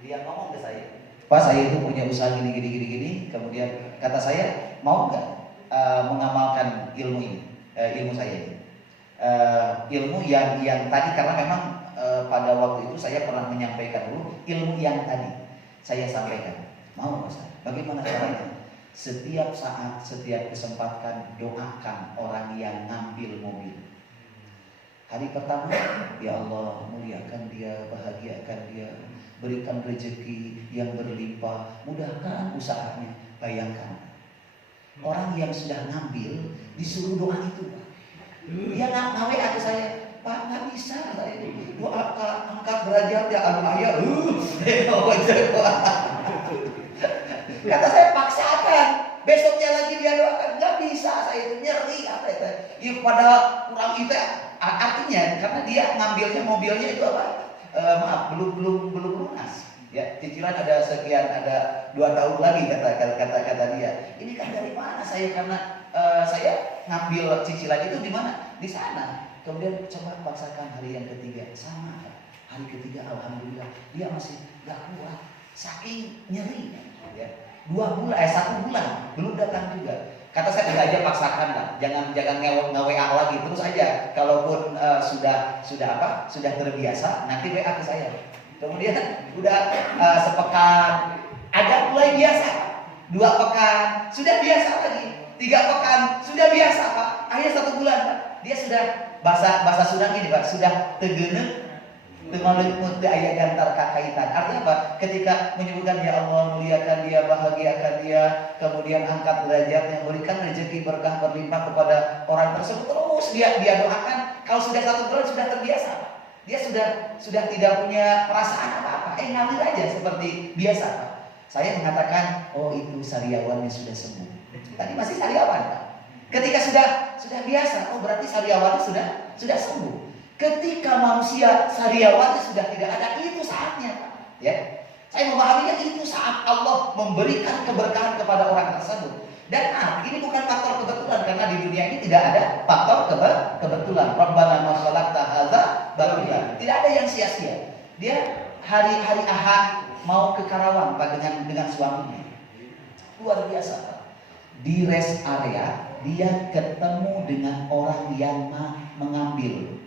dia ngomong ke saya, Pak, saya itu punya usaha gini. Kemudian kata saya, mau nggak mengamalkan ilmu ini, ilmu saya ini, ilmu yang tadi, karena memang pada waktu itu saya pernah menyampaikan dulu ilmu yang tadi saya sampaikan. Mau Ustaz? Bagaimana caranya? Setiap saat, setiap kesempatan doakan orang yang ngambil mobil. Hari pertama, ya Allah muliakan dia, bahagiakan dia, berikan rezeki yang berlimpah, mudahkan usahanya. Bayangkan, orang yang sudah ngambil disuruh doa itu, Pak. Dia ngawe ke saya, Pak, nggak bisa saya doakan, angkat derajat ya ayah. Kata saya, paksakan. Besoknya lagi dia doakan, nggak bisa, saya itu nyeri apa itu. Ya pada kurang itu, artinya karena dia ngambilnya mobilnya itu apa? Belum lunas. Ya, cicilan ada sekian, ada 2 tahun lagi kata dia. Ini kan dari mana saya, karena saya ngambil cicilan itu di mana? Di sana. Kemudian coba paksakan hari yang ketiga, sama. Hari ketiga alhamdulillah dia masih nggak kuat, saking nyeri. Ya. 1 bulan belum datang juga. Kata saya, tidak aja paksakan lah, jangan nge-WA lagi, terus aja. Kalaupun sudah terbiasa, nanti WA ke saya. Kemudian udah sepekan, agak mulai biasa. 2 pekan sudah biasa lagi. 3 pekan sudah biasa, Pak. Akhirnya 1 bulan, Pak. Dia sudah bahasa Sunda ini, Pak, sudah tegenek. Dengan ayat antar kaitan. Artinya apa? Ketika menyebutkan ya Allah muliakan dia, bahagiakan dia, kemudian angkat derajatnya, berikan rezeki berkah berlimpah kepada orang tersebut, terus dia doakan. Kalau sudah 1 bulan sudah terbiasa, dia sudah tidak punya perasaan apa-apa, ngalir aja seperti biasa, Pak. Saya mengatakan, oh itu sariawannya sudah sembuh. Tadi masih sariawan, Pak. Ketika sudah biasa, oh berarti sariawannya sudah sembuh. Ketika manusia sariawannya sudah tidak ada, itu saatnya, Pak. Ya, saya memahaminya itu saat Allah memberikan keberkahan kepada orang tersebut. Dan ini bukan faktor kebetulan, karena di dunia ini tidak ada faktor kebetulan. Rabbana ma khalaqta hadza batila. Tidak ada yang sia-sia. Dia hari Ahad mau ke Karawang, Pak, dengan suaminya. Luar biasa, Pak. Di rest area dia ketemu dengan orang yang mengambil,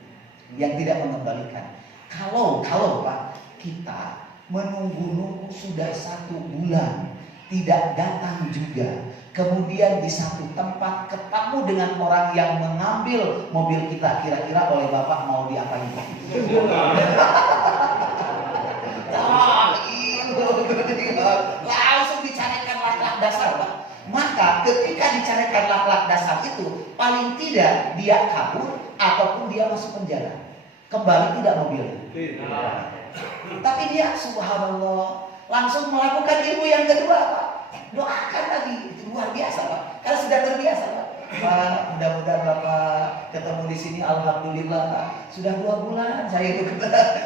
yang tidak mengembalikan. Kalau Pak, kita menunggu sudah 1 bulan tidak datang juga, kemudian di satu tempat ketemu dengan orang yang mengambil mobil kita, kira-kira oleh Bapak mau diapain? Langsung dicarikan akhlak dasar, Pak. Maka ketika dicarikan akhlak dasar itu, paling tidak dia kabur ataupun dia masuk penjara. Kembali tidak mobilnya. Tapi dia subhanallah langsung melakukan ilmu yang kedua, Pak. Doakan lagi, itu luar biasa, Pak. Karena sudah terbiasa, Pak. Pak, mudah-mudahan Bapak ketemu di sini, alhamdulillah, Pak. Sudah 2 bulan saya itu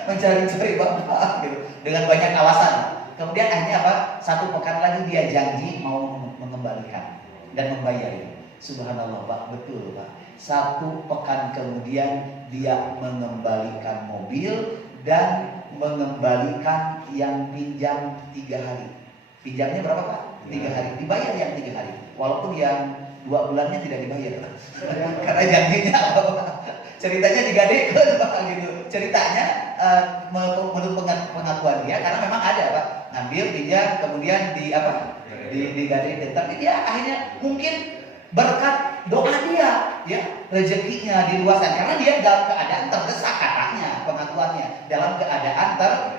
mencari-cari Bapak gitu, dengan banyak alasan. Kemudian akhirnya apa? 1 pekan lagi dia janji mau mengembalikan dan membayar. Subhanallah, Pak, betul, Pak. 1 pekan kemudian dia mengembalikan mobil dan mengembalikan yang pinjam 3 hari. Pinjamnya berapa, Pak? 3 hari. Dibayar yang 3 hari. Walaupun yang 2 bulannya tidak dibayar, Pak. Karena janjinya apa, Pak? Ceritanya digadekan, Pak, gitu. Ceritanya menurut pengakuan dia, karena memang ada, Pak, ngambil pinjam kemudian digadekan. Tapi dia akhirnya mungkin berkat doa dia, ya, rezekinya diluaskan karena dia dalam keadaan terdesak, katanya pengakuannya, dalam keadaan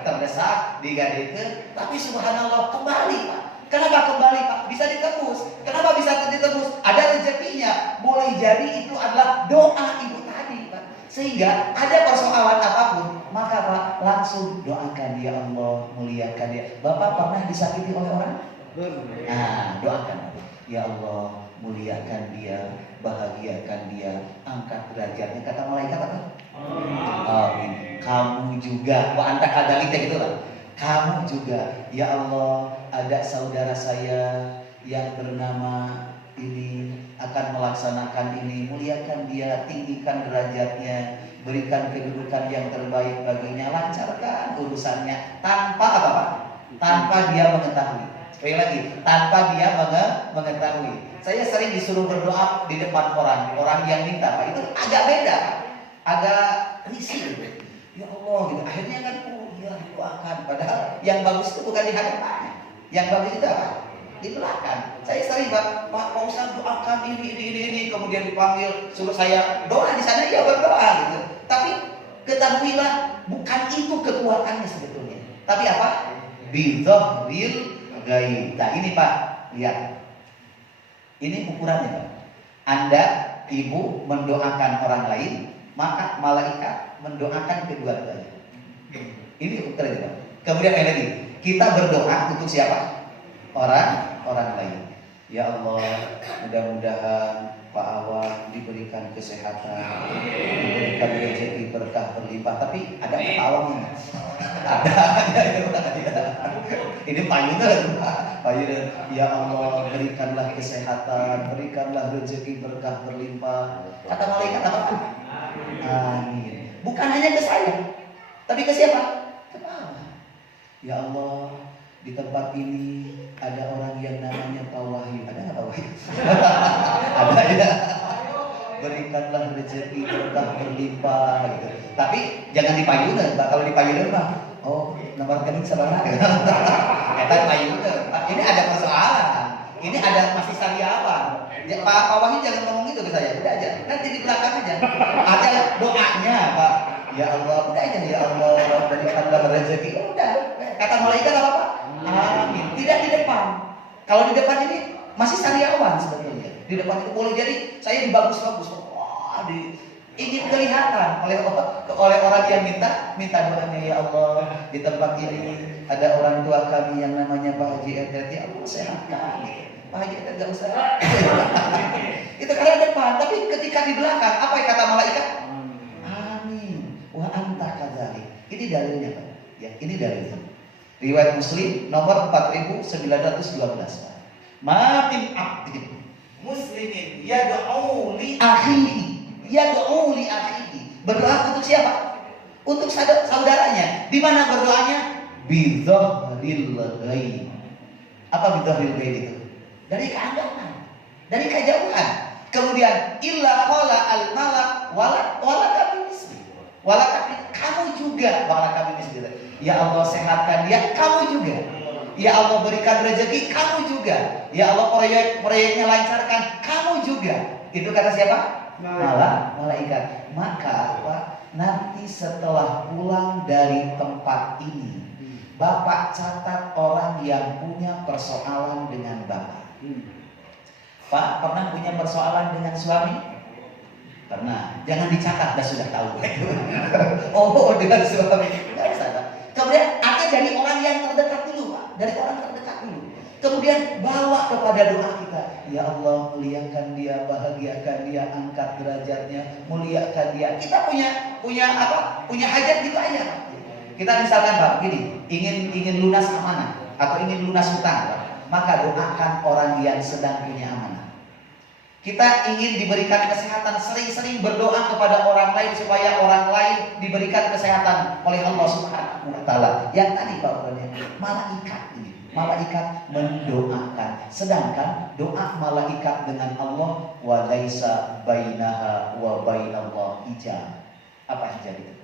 terdesak, digadekan, tapi subhanallah kembali, Pak. Kenapa kembali, Pak? Bisa ditebus. Kenapa bisa ditebus? Ada rezekinya. Boleh jadi itu adalah doa ibu tadi, Pak. Sehingga ada persoalan apapun, maka Pak langsung doakan, ya Allah muliakan dia. Bapak pernah disakiti oleh orang? Nah, doakan, ya Allah muliakan dia, bahagiakan dia, angkat derajatnya. Kata malaikat apa? Amin. Kamu juga, wa anta kadalika gitu lah. Kamu juga, ya Allah, ada saudara saya yang bernama ini akan melaksanakan ini, muliakan dia, tinggikan derajatnya, berikan kedudukan yang terbaik baginya, lancarkan urusannya tanpa apa Pak? Tanpa dia mengetahui. Sekali lagi, tanpa dia mengetahui. Saya sering disuruh berdoa di depan orang yang minta Pak. Itu agak beda, agak risih gitu. Ya Allah gitu. Akhirnya kan ya doakan. Padahal yang bagus itu bukan di hadapannya. Yang bagus itu apa? Di belakang. Saya sering Pak Ustaz doakan ini, kemudian dipanggil suruh saya doa di sana, ya berdoa gitu. Tapi ketahuilah bukan itu kekuatannya sebetulnya. Tapi apa? Bidzahril ghaib. Nah ini Pak, lihat. Ini ukurannya Pak. Anda, ibu mendoakan orang lain, maka malaikat mendoakan kedua-duanya. Ini ukurannya Pak. Kemudian lagi, kita berdoa untuk siapa? Orang lain. Ya Allah, mudah-mudahan Pak Awan diberikan kesehatan, diberikan rezeki berkah berlimpah. Tapi ada Pak Awan ini. Ada. Ini payunan. Ya Allah, berikanlah kesehatan, berikanlah rezeki berkah berlimpah. Kata malaikat apa? Amin. Bukan hanya ke saya, tapi ke siapa? Ke Pak Awan. Ya Allah, di tempat ini ada orang yang namanya Pak Wahyu. Ada nggak Pak Wahyu? Ada ya. Berikanlah rezeki berkah berlimpah gitu. Tapi jangan di payunan, Pak. Kalau di payunan Pak, oh nomor rekening sebenarnya. Kita payunan. Ini ada persoalan. Ini ada masih sariawan. Ya, Pak Wahyu jangan ngomong itu ke saya. Udah aja. Nanti di belakang aja. Ada doanya Pak. Ya Allah, udah aja ya Allah, berikanlah rezeki. Udah. Kata malaikat apa Pak? Amin. Tidak di depan. Kalau di depan ini masih sariawan sebetulnya. Di depan itu boleh jadi saya dibagus-bagus. Wah, ingin kelihatan oleh orang yang minta doanya. Ya Allah, di tempat ini ada orang tua kami yang namanya Pak Haji Etet. Ya Allah, sehatkan. Pak Haji Etet gak usah. Itu karena depan. Tapi ketika di belakang, apa yang kata malaikat? Amin. Wa anta kadzalik. Ini dalilnya Pak. Ya, ini dalilnya. Riwayat Muslim nomor 4912. Ma min abdin muslimin yad'u li akhihi. Berdoa untuk siapa? Untuk saudaranya. Di mana berdoanya? Bidzahril ghaib. Apa bidzahril ghaib itu? Dari keanggapan, dari kejauhan. Kemudian illa qala al malak wala kami misli. Wala kamu juga wala kami misli. Ya Allah, sehatkan dia, kamu juga. Ya Allah, berikan rezeki, kamu juga. Ya Allah, proyeknya lancarkan, kamu juga. Itu kata siapa? Malaikat. Maka Pak, nanti setelah pulang dari tempat ini, Bapak catat orang yang punya persoalan dengan Bapak. Pak, pernah punya persoalan dengan suami? Pernah. Jangan dicatat, dah sudah tahu. Oh, dengan suami. Nggak usah, Pak. Kemudian akan dari orang yang terdekat dulu Pak. Dari orang terdekat dulu. Kemudian bawa kepada doa kita. Ya Allah, muliakan dia, bahagiakan dia, angkat derajatnya, muliakan dia. Kita punya apa? Punya hajat gitu aja Pak. Kita misalkan Pak, gini, ingin lunas amanah atau ingin lunas hutang Pak. Maka doakan orang yang sedang punya amanah. Kita ingin diberikan kesehatan, sering-sering berdoa kepada orang lain supaya orang lain diberikan kesehatan oleh Allah Subhanahu wa taala. Yang tadi Pak malaikat ini, malaikat mendoakan. Sedangkan doa malaikat dengan Allah wa laisa bainaha wa bainallah hijab. Apa hijab itu?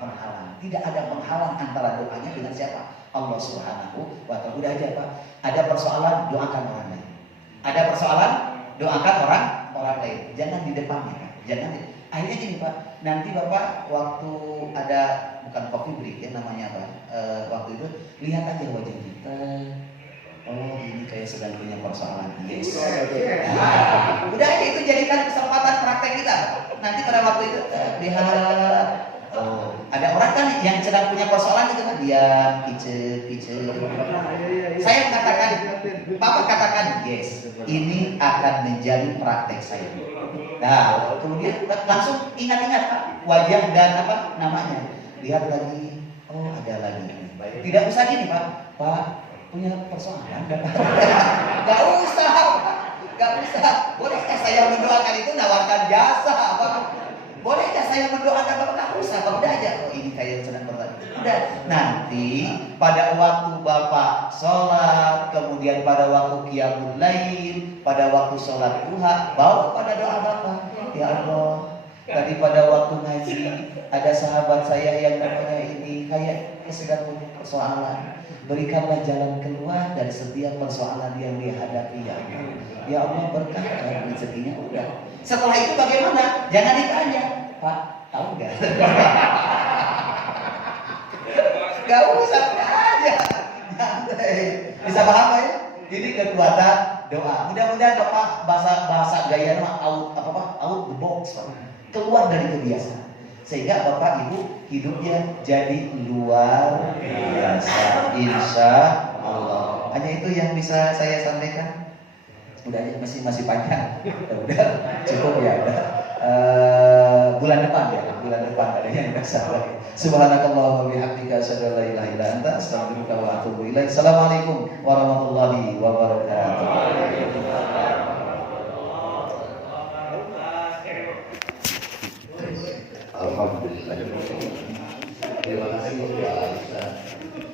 Penghalang. Tidak ada penghalang antara doanya dengan siapa? Allah Subhanahu wa taala. Udah aja Pak. Ada persoalan, doakan orang lain. Ada persoalan, doakan orang lain. Jangan di depannya Pak. Jangan. Akhirnya gini Pak. Nanti Bapak waktu ada bukan coffee break ya namanya Pak. Waktu itu lihat aja wajah kita. Oh ini kayak sedang punya persoalan. Yes. Nah, udah aja itu jadikan kesempatan praktek kita. Nanti pada waktu itu lihat. Oh, ada orang kan yang sedang punya persoalan itu kan diam, pice. Saya katakan, Papa katakan, yes, ini akan menjadi praktek saya. Nah, kemudian langsung ingat-ingat Pak, wajah dan apa namanya. Lihat lagi, oh ada lagi. Tidak usah gini Pak punya persoalan. Gak usah. Gak usah. Bolehkah saya mendoakan itu nawarkan jasa? Apa? Bolehkah saya mendoakan Bapak? Gak usah. Bapak udah aja. Oh ini kayak senang bertanya. Udah. Nanti pada waktu Bapak sholat, kemudian pada waktu qiyamul lail, pada waktu sholat duha, bawa pada doa Bapak. Ya Allah, tadi pada waktu ngaji ada sahabat saya yang namanya ini kayak sedang punya persoalan. Berikanlah jalan keluar dari setiap persoalan yang dia hadapi ya Allah. Ya Allah berkahkan rezekinya udah. Setelah itu bagaimana? Jangan ditanya, Pak, tahu nggak? Gak usah aja. Bisa paham ya? Ini kekuatan doa. Mudah-mudahan Bapak bahasa gaya out the box, keluar dari kebiasaan. Sehingga Bapak Ibu hidupnya jadi luar biasa, insya Allah. Hanya itu yang bisa saya sampaikan. Udah aja, masih panjang. Udah cukup ya. Bulan depan ada yang dasar lagi. Subhanakallah wa bihamdika asyhadu an la ilaha illa anta astaghfiruka wa atubu ilaik. Assalamualaikum warahmatullahi wabarakatuh. Alhamdulillah. Terima kasih.